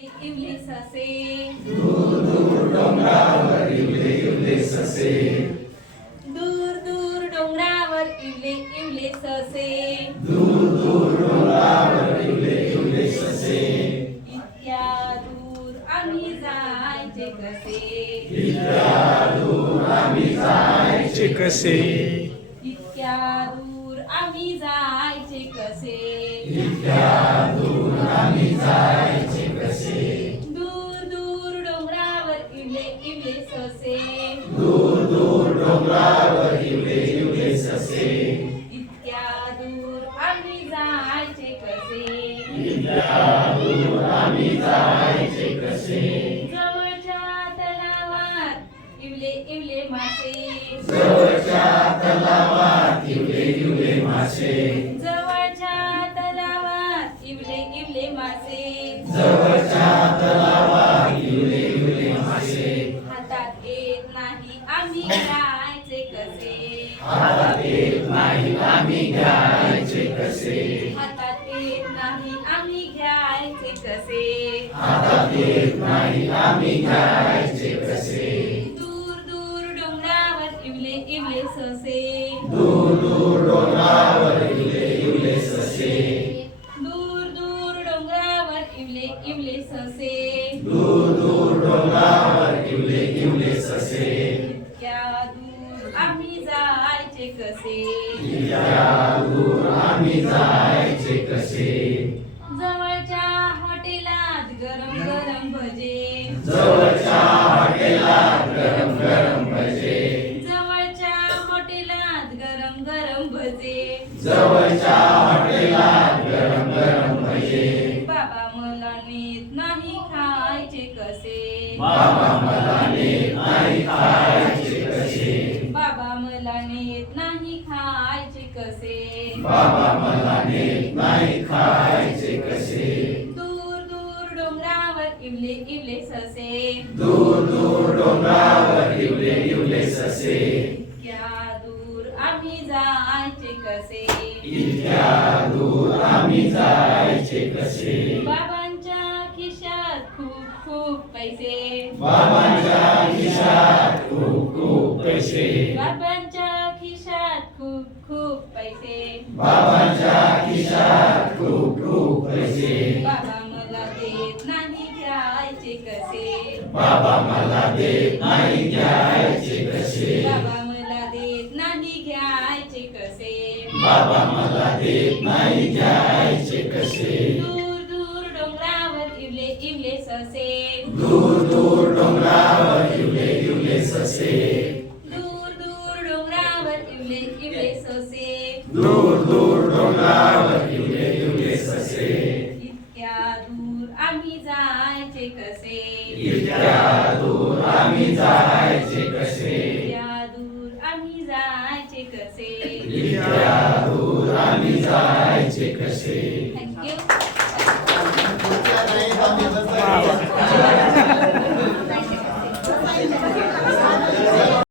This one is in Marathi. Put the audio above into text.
इवले ससे दूर दूर डोंगरावर इवले इवले ससे दूर दूर डोंगरावर इवले इवले ससे दूर दूर डोंगरावर इवले इवले ससे इतक्या दूर आम्ही जायचे कसे इतक्या दूर आम्ही जायचे कसे इतक्या दूर आम्ही जायचे कसे इतक्या दूर आम्ही जायचे कसे दूर दूर डोंगरावर इवले इवले ससे दूर दूर डोंगरावर इवले इवले ससे इतक्या दूर आम्ही जायचे कसे इतक्या दूर आम्ही जायचे कसे जवळच्या तलावात इवले इवले मासे जवळच्या तलावात इवले इवले मासे जवळच्या तलावात इवले इवले मासे जवळच्या तलावात इवले इवले मासे हातात येत नाही आम्ही घ्यायचे कसे हातात येत नाही आम्ही घ्यायचे कसे हातात येत नाही आम्ही घ्यायचे कसे हातात येत नाही आम्ही घ्यायचे कसे दूर दूर डोंगरावर इवले इवले ससे दूर दूर डोंगरावर इवले इवले ससे दूर दूर डोंगरावर इवले इवले ससे दूर दूर डोंगरावर इवले इवले ससे इतक्या दूर आम्ही जायचे कसे इतक्या दूर आम्ही जायचे कसे जवळच्या हॉटेलात गरम गरम भजे जवळच्या हॉटेलात गरम गरम भजे जवळच्या हॉटेलात गरम गरम भजे जवळच्या हॉटेलात गरम गरम भजे बाबा मला नेत नाही खायचे कसे बाबा मला नेत नाही खायचे कसे बाबा मला नेत नाही खायचे कसे बाबा मला नेत नाही खायचे कसे दूर दूर डोंगरावर इवले इवले ससे दूर दूर डोंगरावर इवले इवले ससे इतक्या दूर आम्ही जायचे कसे इतक्या दूर आम्ही जायचे कसे बाबांच्या खिशात खूप खूप पैसे बाबांच्या खिशात खूप खूप पैसे बाबांच्या खिशात खूप खूप पैसे बाबांच्या खिशात खूप खूप पैसे बाबा मला देत नाही घ्यायचे कसे बाबा मला देत नाही घ्यायचे कसे बाबा मला देत नाही घ्यायचे कसे बाबा मला देत नाही घ्यायचे कसे दूर दूर डोंगरावर इवले इवले ससे दूर दूर डोंगरावर इवले इवले ससे दूर दूर डोंगरावर इवले इवले ससे दूर दूर डोंगरावर इवले इवले ससे इतक्या दूर आम्ही जायचे कसे इतक्या दूर आम्ही जायचे कसे इतक्या दूर आम्ही जायचे कसे इतक्या दूर आम्ही जायचे कसे थँक्यू